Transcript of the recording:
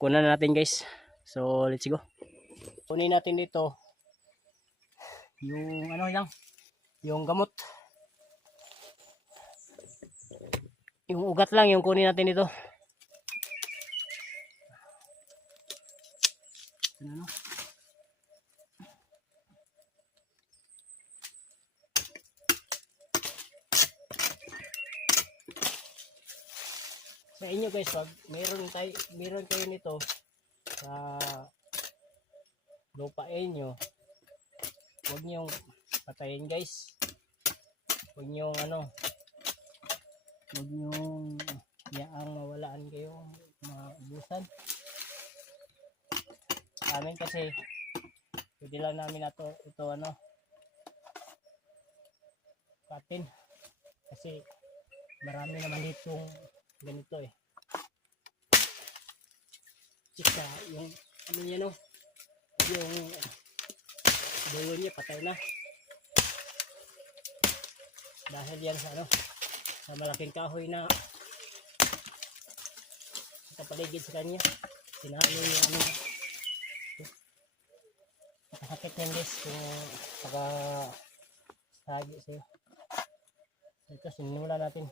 kunan na natin guys. So let's go. Kunin natin dito yung ano lang, yung gamot. Yung ugat lang yung kunin natin dito. Ano? Sa inyo guys, pag meron kayo nito sa lupain nyo, huwag niyong patayin guys. Huwag niyong huwag niyong yaang mawalaan kayo, maubusan. Sa amin kasi pwede lang namin ito katin kasi marami naman ditong ganito eh. Tsaka yung niya yung dulo niya patay na dahil yan sa malaking kahoy na kapaligid sa kanya. Sinalo yung sakit yan guys kung sagi sa'yo. Ito sinimula natin.